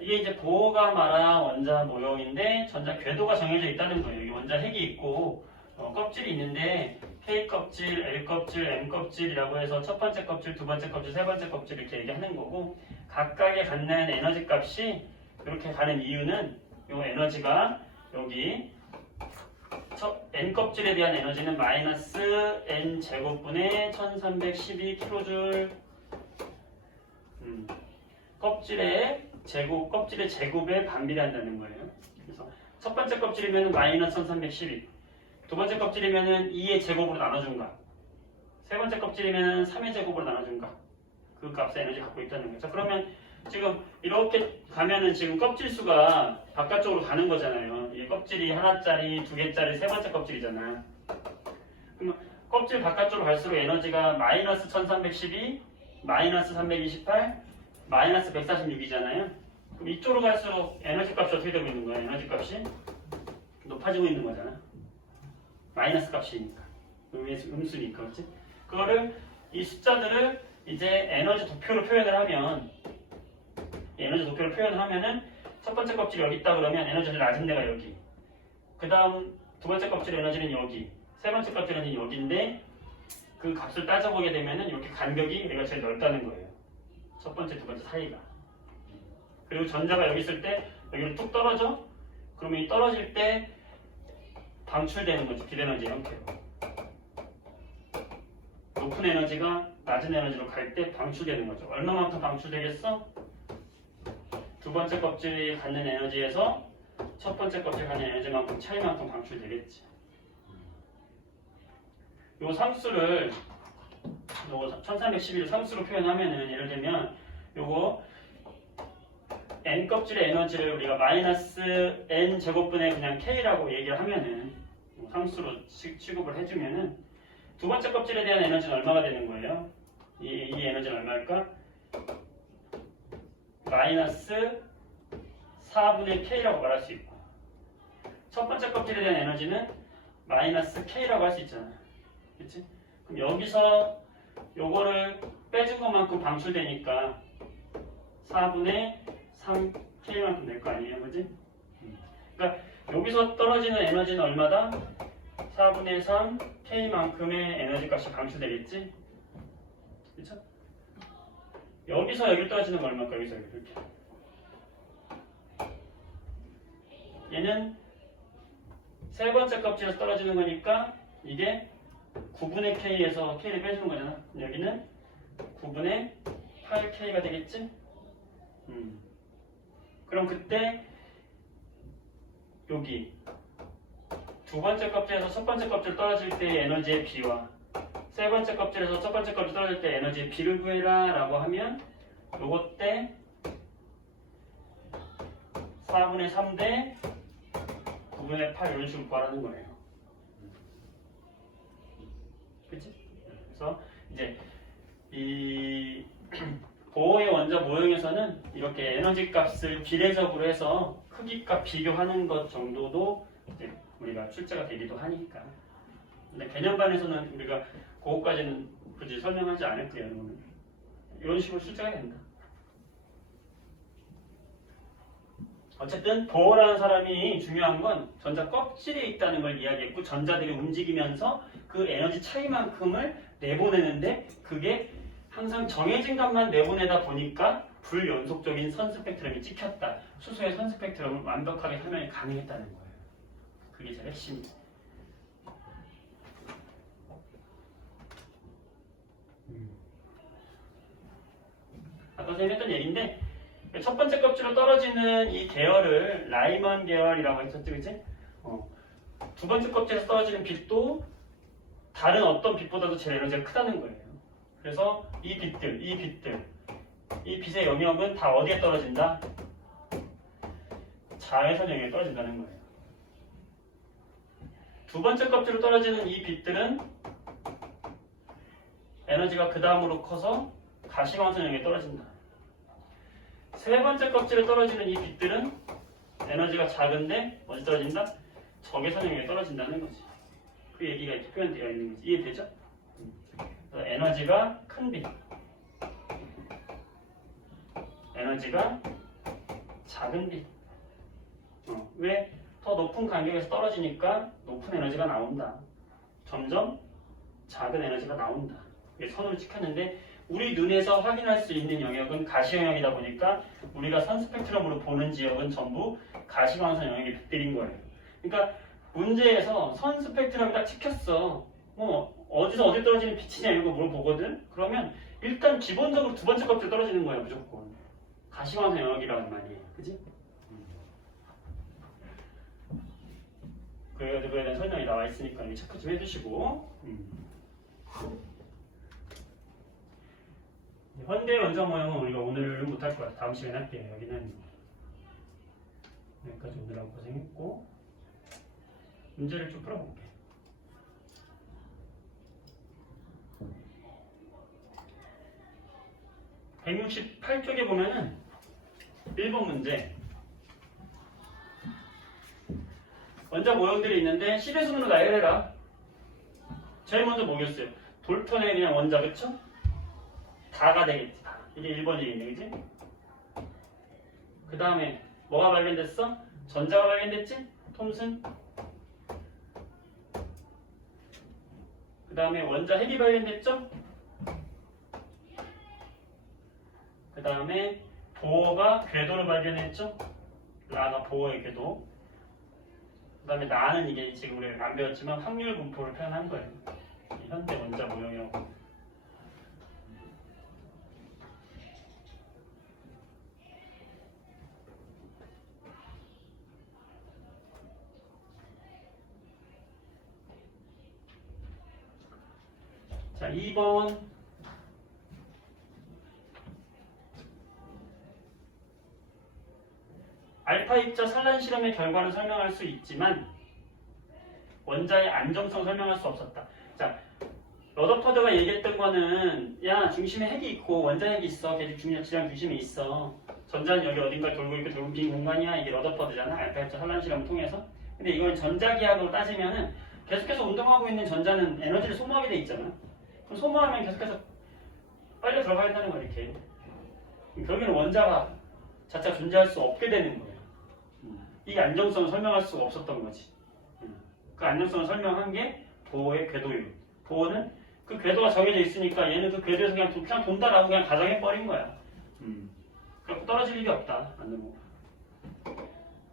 이게 이제 보호가 말한 원자 모형인데 전자 궤도가 정해져 있다는 거예요. 여기 원자 핵이 있고 껍질이 있는데 K 껍질, L 껍질, M 껍질이라고 해서 첫 번째 껍질, 두 번째 kop질, 세 번째 껍질 이렇게 얘기하는 거고 각각의 갖는 에너지 값이 이렇게 가는 이유는 이 에너지가 여기 N 껍질에 대한 에너지는 마이너스 N 제곱분의 1312kJ 껍질의 제곱에 반비례한다는 거예요. 그래서 첫 번째 껍질이면 마이너스 1312, 두 번째 껍질이면 2의 제곱으로 나눠준가, 세 번째 껍질이면 3의 제곱으로 나눠준가, 그 값의 에너지 갖고 있다는 거죠. 그러면 지금 이렇게 가면은 지금 껍질 수가 바깥쪽으로 가는 거잖아요. 이 껍질이 하나짜리, 두 개짜리, 세 번째 껍질이잖아. 그럼 껍질 바깥쪽으로 갈수록 에너지가 마이너스 1312, 마이너스 328, 마이너스 146이잖아요. 그럼 이쪽으로 갈수록 에너지 값이 어떻게 되고 있는 거야? 에너지 값이 높아지고 있는 거잖아. 마이너스 값이니까. 음수니까. 그렇지? 그거를, 이 숫자들을 이제 에너지 도표로 표현을 하면, 에너지 도표로 표현을 하면은 첫 번째 껍질이 여기 있다 그러면 에너지가 낮은 데가 여기. 그 다음 두 번째 껍질 에너지는 여기. 세 번째 껍질 에너지는 여기인데 그 값을 따져보게 되면은 이렇게 간격이 내가 제일 넓다는 거예요. 첫 번째, 두 번째 사이가. 그리고 전자가 여기 있을 때 여기로 뚝 떨어져? 그러면 이 떨어질 때 방출되는 거지. 빛에너지 형태로. 높은 에너지가 낮은 에너지로 갈 때 방출되는 거죠. 얼마만큼 방출되겠어? 두 번째 껍질이 갖는 에너지에서 첫 번째 껍질이 갖는 에너지만큼 차이만큼 방출되겠지. 요 상수를 요거 1311 상수로 표현하면은 예를 들면 요거 n 껍질의 에너지를 우리가 마이너스 n 제곱분의 그냥 k라고 얘기를 하면은 상수로 취급을 해주면은 두 번째 껍질에 대한 에너지는 얼마가 되는 거예요? 이 에너지는 얼마일까? 마이너스 4분의 k라고 말할 수 있고 첫 번째 껍질에 대한 에너지는 마이너스 k라고 할 수 있잖아요. 그치? 그럼 여기서 요거를 빼준 것만큼 방출되니까 4분의 3k만큼 될 거 아니에요, 그지? 그러니까 여기서 떨어지는 에너지는 얼마다? 4분의 3k만큼의 에너지 값이 방출되겠지? 그쵸? 여기서 여기 떨어지는 건 얼마일까? 여기서 여기 이렇게. 얘는 세 번째 껍질에서 떨어지는 거니까 이게 9분의 k에서 k를 빼주는 거잖아. 여기는 9분의 8k가 되겠지? 그럼 그때 여기 두 번째 껍질에서 첫 번째 껍질 떨어질 때 에너지의 비와 세 번째 껍질에서 첫 번째 껍질 떨어질 때 에너지의 비를 구해라 라고 하면 요것 때 4분의 3 대 9분의 8 이런 식으로 구하라는 거예요. 그치? 그래서 이제 이 보호의 원자 모형에서는 이렇게 에너지 값을 비례적으로 해서 크기 값 비교하는 것 정도도 이제 우리가 출제가 되기도 하니까. 근데 개념반에서는 우리가 그거까지는 굳이 설명하지 않을 거예요. 이런 식으로 출제가 된다. 어쨌든 보호라는 사람이 중요한 건 전자 껍질에 있다는 걸 이야기했고 전자들이 움직이면서 그 에너지 차이만큼을 내보내는데 그게 항상 정해진 값만 내보내다 보니까 불연속적인 선 스펙트럼이 찍혔다. 수소의 선 스펙트럼을 완벽하게 설명이 가능했다는 거예요. 그게 제일 핵심이에요. 아까 선생님이 했던 얘기인데 첫 번째 껍질로 떨어지는 이 계열을 라이먼 계열이라고 했었지, 그치? 두 번째 껍질에서 떨어지는 빛도 다른 어떤 빛보다도 제일 에너지가 크다는 거예요. 그래서 이 빛들, 이 빛의 영역은 다 어디에 떨어진다? 자외선 영역에 떨어진다는 거예요. 두 번째 껍질로 떨어지는 이 빛들은 에너지가 그 다음으로 커서 가시광선 영역에 떨어진다. 세 번째 껍질에 떨어지는 이 빛들은 에너지가 작은데 어디 떨어진다? 적외선 영역에 떨어진다는 거지. 그 얘기가 이렇게 표현되어 있는 거지. 이해되죠? 그래서 에너지가 큰 빛, 에너지가 작은 빛. 왜? 더 높은 간격에서 떨어지니까 높은 에너지가 나온다. 점점 작은 에너지가 나온다. 이게 선으로 찍혔는데 우리 눈에서 확인할 수 있는 영역은 가시 영역이다 보니까 우리가 선 스펙트럼으로 보는 지역은 전부 가시광선 영역의 빛들인 거예요. 그러니까 문제에서 선 스펙트럼이 딱 찍혔어. 어디서 어디 떨어지는 빛이냐 이런 거 물어보거든. 그러면 일단 기본적으로 두 번째 껍질 떨어지는 거야 무조건. 가시광선 영역이라는 말이에요. 그지? 그래가지고 그에 대한 설명이 나와 있으니까 이거 체크 좀 해주시고. 현대 원자 모형은 우리가 오늘 못할 거야. 다음 시간에 할게요. 여기는 여기까지 오느라고 고생했고 문제를 좀 풀어볼게. (168쪽에) 보면은 1번 문제 원자 모형들이 있는데 10의 순으로 나열해라. 제일 먼저 뭐겠어요? 돌턴에 그냥 원자, 그쵸? 다가 되겠지. 다. 이게 1번이겠네, 그치? 그 다음에 뭐가 발견됐어? 전자가 발견됐지? 톰슨. 그 다음에 원자 핵이 발견됐죠? 그 다음에 보어가 궤도를 발견했죠? 라가 보어의 궤도. 그 다음에 나는 이게 지금 우리 안 배웠지만 확률 분포를 표현한 거예요. 현대 원자 모형이라고. 자, 2번. 알파 입자 산란 실험의 결과를 설명할 수 있지만 원자의 안정성 설명할 수 없었다. 자, 러더퍼드가 얘기했던 거는 야, 중심에 핵이 있고 원자 핵이 있어. 계속 질량 중심에 있어. 전자는 여기 어딘가 돌고 있고 돌고 빈 공간이야. 이게 러더퍼드잖아. 알파 입자 산란 실험을 통해서. 근데 이건 전자기하학으로 따지면은 계속해서 운동하고 있는 전자는 에너지를 소모하게 돼 있잖아. 그럼 소모하면 계속해서 빨리 들어가야 된다는 거야, 이렇게. 결국에는 원자가 자체가 존재할 수 없게 되는 거예요. 이 안정성을 설명할 수가 없었던 거지. 그 안정성을 설명한 게 보호의 궤도율. 보호는 그 궤도가 정해져 있으니까 얘는 그 궤도에서 그냥 돈다라고 그냥 가정해버린 거야. 그렇고 떨어질 일이 없다. 맞는 거.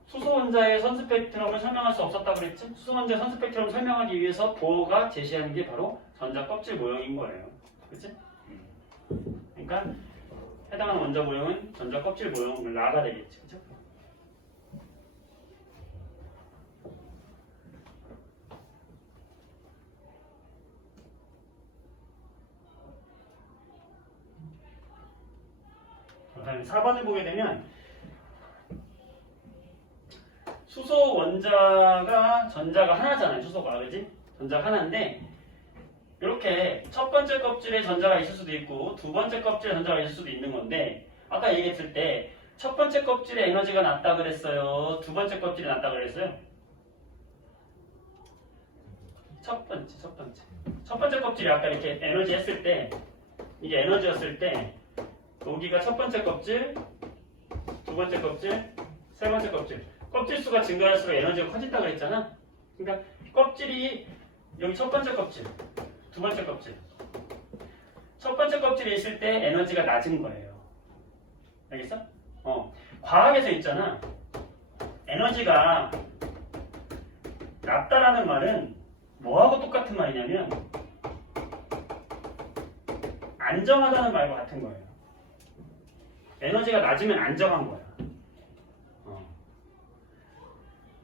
수소원자의 선스펙트럼을 설명할 수 없었다고 그랬지? 수소원자의 선스펙트럼을 설명하기 위해서 보호가 제시하는 게 바로 전자 껍질 모형인 거예요. 그치? 그러니까 해당하는 원자 모형은 전자 껍질 모형 라가 되겠지. 그쵸? 그다음에 4번을 보게 되면 수소 원자가 전자가 하나잖아요. 수소가, 그지? 전자가 하나인데 이렇게 첫 번째 껍질에 전자가 있을 수도 있고 두 번째 껍질에 전자가 있을 수도 있는 건데 아까 얘기했을 때 첫 번째 껍질에 에너지가 낮다 그랬어요? 두 번째 껍질에 낮다 그랬어요? 첫 번째 껍질이 아까 이렇게 에너지 했을 때 이게 에너지였을 때 여기가 첫 번째 껍질, 두 번째 껍질, 세 번째 껍질. 껍질 수가 증가할수록 에너지가 커진다고 그랬잖아. 그러니까 껍질이 여기 첫 번째 껍질, 두 번째 껍질. 첫 번째 껍질에 있을 때 에너지가 낮은 거예요. 알겠어? 과학에서 있잖아. 에너지가 낮다라는 말은 뭐하고 똑같은 말이냐면 안정하다는 말과 같은 거예요. 에너지가 낮으면 안정한 거야.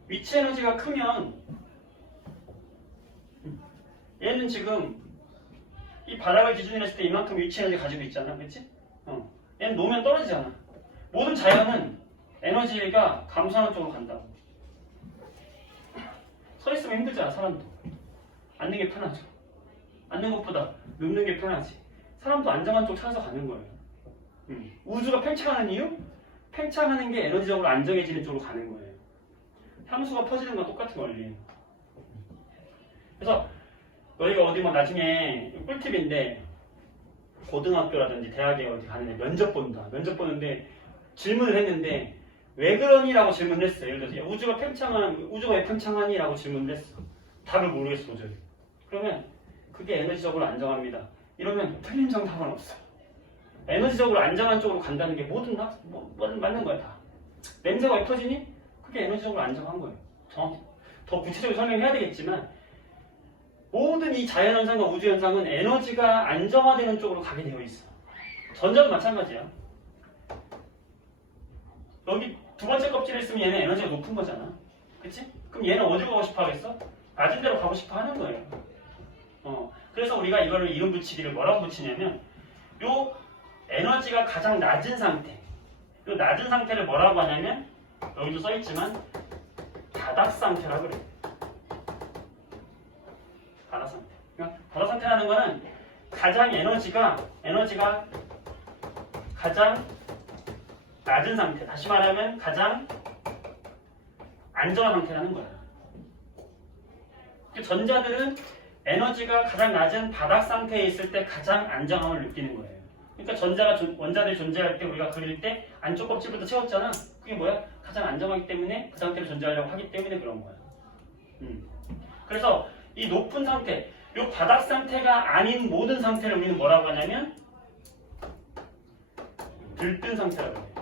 위치 에너지가 크면 얘는 지금 이 바닥을 기준으로 했을 때 이만큼 위치 에너지 가지고 있잖아. 그치? 얘는 놓으면 떨어지잖아. 모든 자연은 에너지가 감소하는 쪽으로 간다고. 서 있으면 힘들잖아, 사람도. 앉는 게 편하죠. 앉는 것보다 눕는 게 편하지. 사람도 안정한 쪽 찾아서 가는 거예요. 우주가 팽창하는 이유? 팽창하는 게 에너지적으로 안정해지는 쪽으로 가는 거예요. 향수가 퍼지는 건 똑같은 원리예요. 그래서 너희가 어디 뭐 나중에 꿀팁인데 고등학교라든지 대학에 어디 가는데 면접 본다. 면접 보는데 질문을 했는데 왜 그러니라고 질문을 했어요. 예를 들어서 우주가 왜 팽창하니? 라고 질문을 했어. 답을 모르겠어 도저히. 그러면 그게 에너지적으로 안정합니다. 이러면 틀린 정답은 없어. 에너지적으로 안정한 쪽으로 간다는 게 뭐든 맞는 거야 다. 냄새가 왜 터지니? 그게 에너지적으로 안정한 거예요. 더 구체적으로 설명해야 되겠지만 모든 이 자연현상과 우주현상은 에너지가 안정화되는 쪽으로 가게 되어 있어. 전자도 마찬가지야. 여기 두 번째 껍질에 있으면 얘는 에너지가 높은 거잖아. 그치? 그럼 얘는 어디로 가고 싶어 하겠어? 낮은 데로 가고 싶어 하는 거예요. 그래서 우리가 이거를 이름 붙이기를 뭐라고 붙이냐면 요 에너지가 가장 낮은 상태, 요 낮은 상태를 뭐라고 하냐면 여기도 써있지만 바닥 상태라고 그래. 바닥 상태. 그러니까 바닥 상태라는 거는 가장 에너지가 가장 낮은 상태, 다시 말하면 가장 안정한 상태라는 거야. 전자들은 에너지가 가장 낮은 바닥 상태에 있을 때 가장 안정함을 느끼는 거예요. 그러니까 원자들이 존재할 때 우리가 그릴 때 안쪽 껍질부터 채웠잖아. 그게 뭐야? 가장 안정하기 때문에 그 상태로 존재하려고 하기 때문에 그런 거야. 그래서 이 높은 상태, 이 바닥 상태가 아닌 모든 상태를 우리는 뭐라고 하냐면 들뜬 상태라고 해요.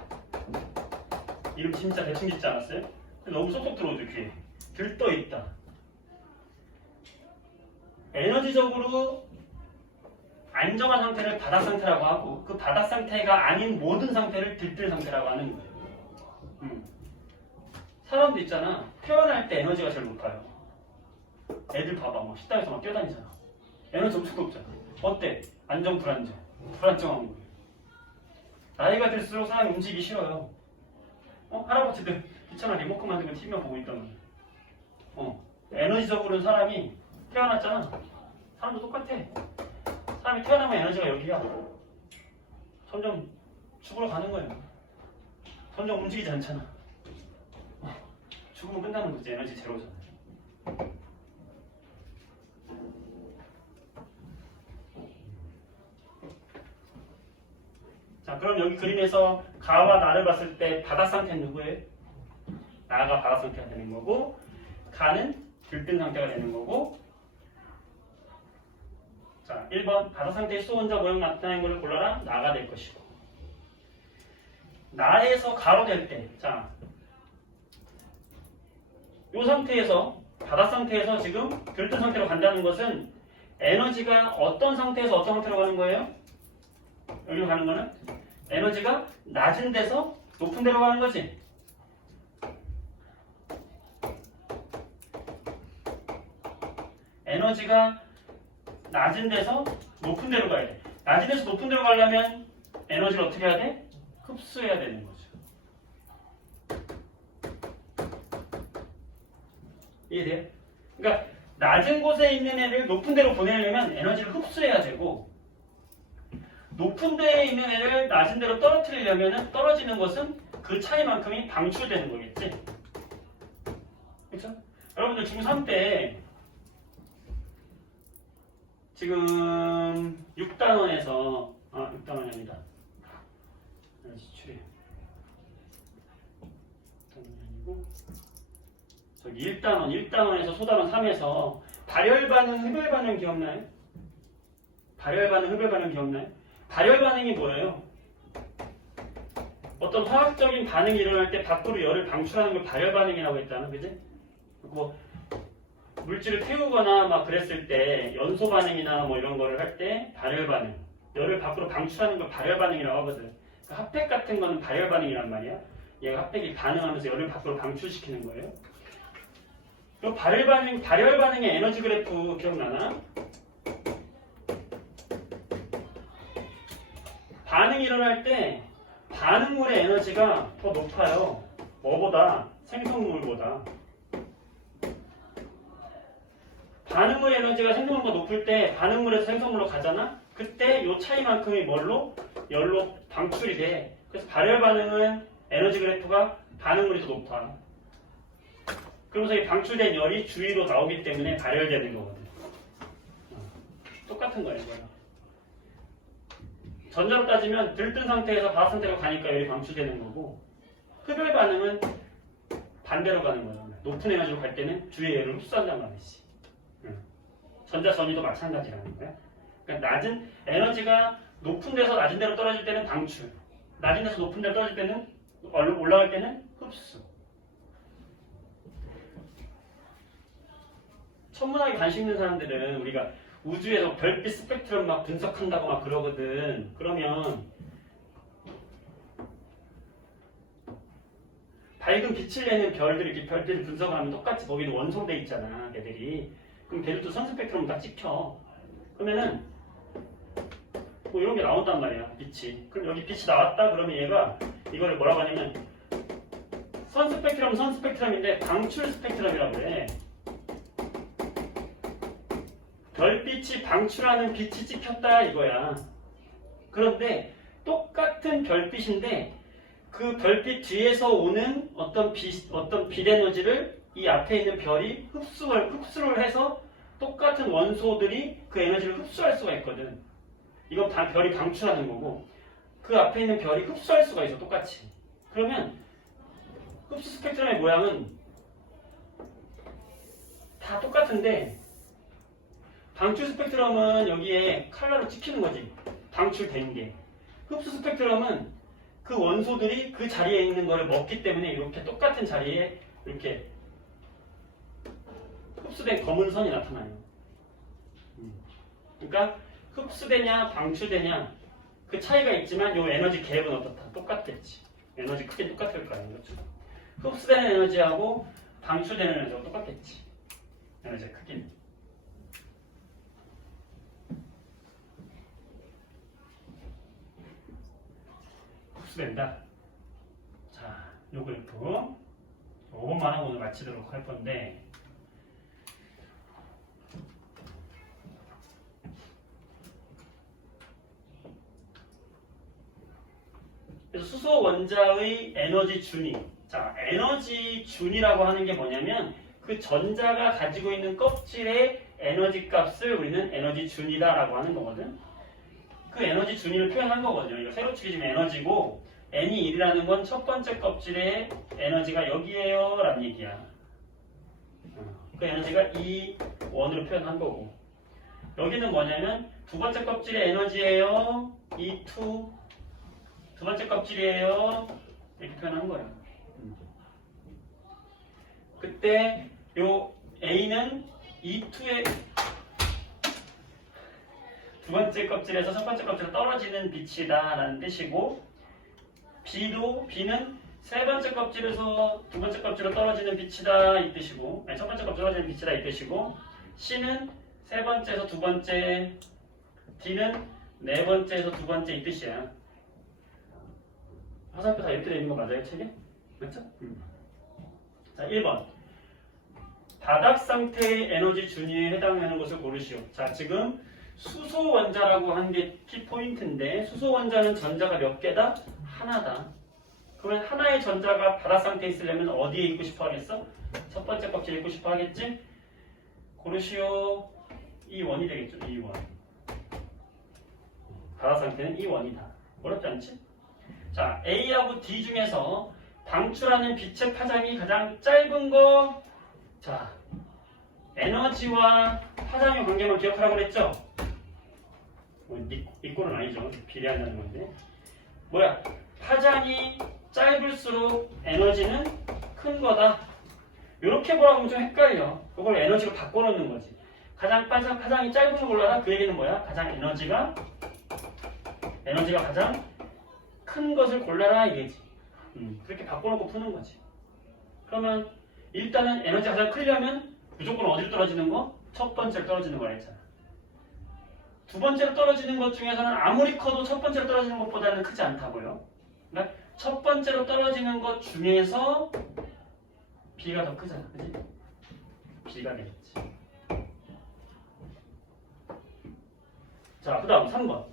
이름 진짜 대충 짓지 않았어요? 너무 쏙쏙 들어오죠 귀에. 들떠 있다. 에너지적으로 안정한 상태를 바닥 상태라고 하고 그 바닥 상태가 아닌 모든 상태를 들뜬 상태라고 하는 거예요. 사람도 있잖아. 태어날 때 에너지가 제일 높아요. 애들 봐봐. 막 식당에서 막 뛰어다니잖아. 에너지 엄청 높잖아. 어때? 안정 불안정. 불안정한 거예요. 나이가 들수록 사람이 움직이기 싫어요. 할아버지들 귀찮아 리모컨 만들고 TV만 보고 있단 말이야. 에너지적으로는 사람이 태어났잖아. 사람도 똑같아. 사람이 태어나면 에너지가 여기야. 점점 죽으러 가는 거예요. 점점 움직이지 않잖아. 죽으면 끝나는 거지. 에너지 제로잖아. 자, 그럼 여기 그림에서 가와 나를 봤을 때 바닥 상태는 누구예요? 나가 바닥 상태가 되는 거고 가는 들뜬 상태가 되는 거고. 자, 1번 바닥 상태의 수원자 모양 나타나는 것을 골라라. 나가 될 것이고 나에서 가로 될 때, 자, 이 상태에서 바닥 상태에서 지금 들뜬 상태로 간다는 것은 에너지가 어떤 상태에서 어떤 상태로 가는 거예요? 여기로 가는 거는 에너지가 낮은 데서 높은 데로 가는 거지. 에너지가 낮은 데서 높은 데로 가야 돼. 낮은 데서 높은 데로 가려면 에너지를 어떻게 해야 돼? 흡수해야 되는 거죠. 이해돼요? 그러니까 낮은 곳에 있는 애를 높은 데로 보내려면 에너지를 흡수해야 되고 높은 데에 있는 애를 낮은 데로 떨어뜨리려면 떨어지는 것은 그 차이만큼이 방출되는 거겠지. 그렇죠? 여러분들 중3 때 지금 6단원에서 6단원이 아니다. 지출이에요. 6단원이 아니고 저기 1단원에서 소단원 3에서 발열 반응, 흡열 반응 기억나요? 발열 반응, 흡열 반응 기억나요? 발열 반응이 뭐예요? 어떤 화학적인 반응이 일어날 때 밖으로 열을 방출하는 걸 발열 반응이라고 했잖아, 그지? 뭐 물질을 태우거나 막 그랬을 때 연소 반응이나 뭐 이런 거를 할 때 발열 반응, 열을 밖으로 방출하는 걸 발열 반응이라고 하거든. 그 핫팩 같은 거는 발열 반응이란 말이야. 얘가 핫팩이 반응하면서 열을 밖으로 방출시키는 거예요. 이 발열 반응의 에너지 그래프 기억나나? 반응이 일어날 때 반응물의 에너지가 더 높아요. 뭐보다? 생성물보다. 반응물 에너지가 생성물보다 높을 때 반응물에서 생성물로 가잖아? 그때 이 차이만큼이 뭘로? 열로 방출이 돼. 그래서 발열 반응은 에너지 그래프가 반응물이 더 높아. 그러면서 이 방출된 열이 주위로 나오기 때문에 발열되는 거거든. 똑같은 거예요, 이거랑. 전자로 따지면 들뜬 상태에서 바닥 상태로 가니까 열이 방출되는 거고 흡열 반응은 반대로 가는 거예요. 높은 에너지로 갈 때는 주위의 열을 흡수한단 말이지. 전자 전위도 마찬가지라는 거야. 그러니까 낮은 에너지가 높은 데서 낮은 데로 떨어질 때는 방출, 낮은 데서 높은 데로 떨어질 때는 올라갈 때는 흡수. 천문학에 관심 있는 사람들은 우리가 우주에서 별빛 스펙트럼 막 분석한다고 막 그러거든. 그러면 밝은 빛을 내는 별들 이렇게 별들을 분석을 하면 똑같이 거기는 원소돼 있잖아, 걔들이. 그럼 걔들도 선 스펙트럼 딱 찍혀. 그러면은 뭐 이런 게 나온단 말이야, 빛이. 그럼 여기 빛이 나왔다 그러면 얘가 이거를 뭐라고 하냐면 선 스펙트럼인데 방출 스펙트럼이라고 그래. 별빛이 방출하는 빛이 찍혔다 이거야. 그런데 똑같은 별빛인데 그 별빛 뒤에서 오는 어떤 빛 에너지를 이 앞에 있는 별이 흡수를 해서 똑같은 원소들이 그 에너지를 흡수할 수가 있거든. 이건 다 별이 방출하는 거고 그 앞에 있는 별이 흡수할 수가 있어, 똑같이. 그러면 흡수 스펙트럼의 모양은 다 똑같은데 방출 스펙트럼은 여기에 컬러로 찍히는 거지. 방출된 게. 흡수 스펙트럼은 그 원소들이 그 자리에 있는 거를 먹기 때문에 이렇게 똑같은 자리에 이렇게 흡수된 검은 선이 나타나요. 그러니까 흡수되냐 방출되냐 그 차이가 있지만 이 에너지 갭은 어떻다? 똑같겠지. 에너지 크게 똑같을 거야. 그렇죠? 흡수되는 에너지하고 방출되는 에너지하고 똑같겠지. 에너지 크기는. 흡수된다. 자, 요 그래프 요것만 하고 오늘 마치도록 할 건데 그래서 수소 원자의 에너지 준위. 자, 에너지 준위라고 하는 게 뭐냐면 그 전자가 가지고 있는 껍질의 에너지 값을 우리는 에너지 준위다라고 하는 거거든. 그 에너지 준위를 표현한 거거든요. 이거 세로축이 지금 에너지고 N이 1이라는 건 첫 번째 껍질의 에너지가 여기에요 라는 얘기야. 그 에너지가 E1으로 표현한 거고 여기는 뭐냐면 두 번째 껍질의 에너지예요. E2 두 번째 껍질이에요. 이렇게 표현한 거예요. 그때 요 A는 E2의 두 번째 껍질에서 첫 번째 껍질로 떨어지는 빛이다 라는 뜻이고 B는 세 번째 껍질에서 두 번째 껍질로 떨어지는 빛이다 이 뜻이고 첫 번째 껍질로 떨어지는 빛이다 이 뜻이고 C는 세 번째에서 두 번째 D는 네 번째에서 두 번째 이 뜻이야. 화살표 다 이렇게 되어 있는 거 맞아요? 책에? 맞죠? 자, 1번 바닥 상태의 에너지 준위에 해당하는 것을 고르시오. 자, 지금 수소 원자라고 하는 게 키포인트인데 수소 원자는 전자가 몇 개다? 하나다. 그러면 하나의 전자가 바닥 상태에 있으려면 어디에 있고 싶어 하겠어? 첫 번째 껍질에 있고 싶어 하겠지? 고르시오. E1이 되겠죠. E1. 바닥 상태는 E1이다. 어렵지 않지? 자, A하고 D 중에서 방출하는 빛의 파장이 가장 짧은 거. 자, 에너지와 파장의 관계만 기억하라고 그랬죠? 이 꼴은 아니죠. 비례한다는 건데. 뭐야? 파장이 짧을수록 에너지는 큰 거다. 이렇게 보라고 하면 좀 헷갈려. 그걸 에너지로 바꿔놓는 거지. 가장 파장이 짧은 걸 골라라. 그 얘기는 뭐야? 가장 에너지가 가장 큰 것을 골라라 이게지. 그렇게 바꿔놓고 푸는 거지. 그러면 일단은 에너지가 가장 크려면 무조건 어디로 떨어지는 거? 첫 번째로 떨어지는 거라 했잖아. 두 번째로 떨어지는 것 중에서는 아무리 커도 첫 번째로 떨어지는 것보다는 크지 않다고요. 그러니까 첫 번째로 떨어지는 것 중에서 B가 더 크잖아. 그치? B가 되겠지. 자, 그 다음 3번.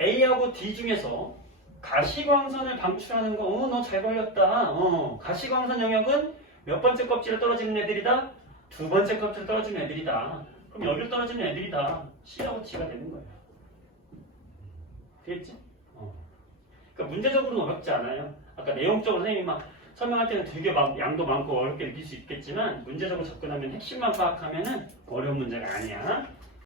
A하고 D 중에서 가시광선을 방출하는 거, 너 잘 걸렸다. 가시광선 영역은 몇 번째 껍질에 떨어지는 애들이다? 두 번째 껍질에 떨어지는 애들이다. 그럼 여기로 떨어지는 애들이다. C하고 G가 되는 거예요. 되겠지? 그러니까 문제적으로는 어렵지 않아요. 아까 내용적으로 선생님이 막 설명할 때는 되게 양도 많고 어렵게 느낄 수 있겠지만 문제적으로 접근하면 핵심만 파악하면은 어려운 문제가 아니야.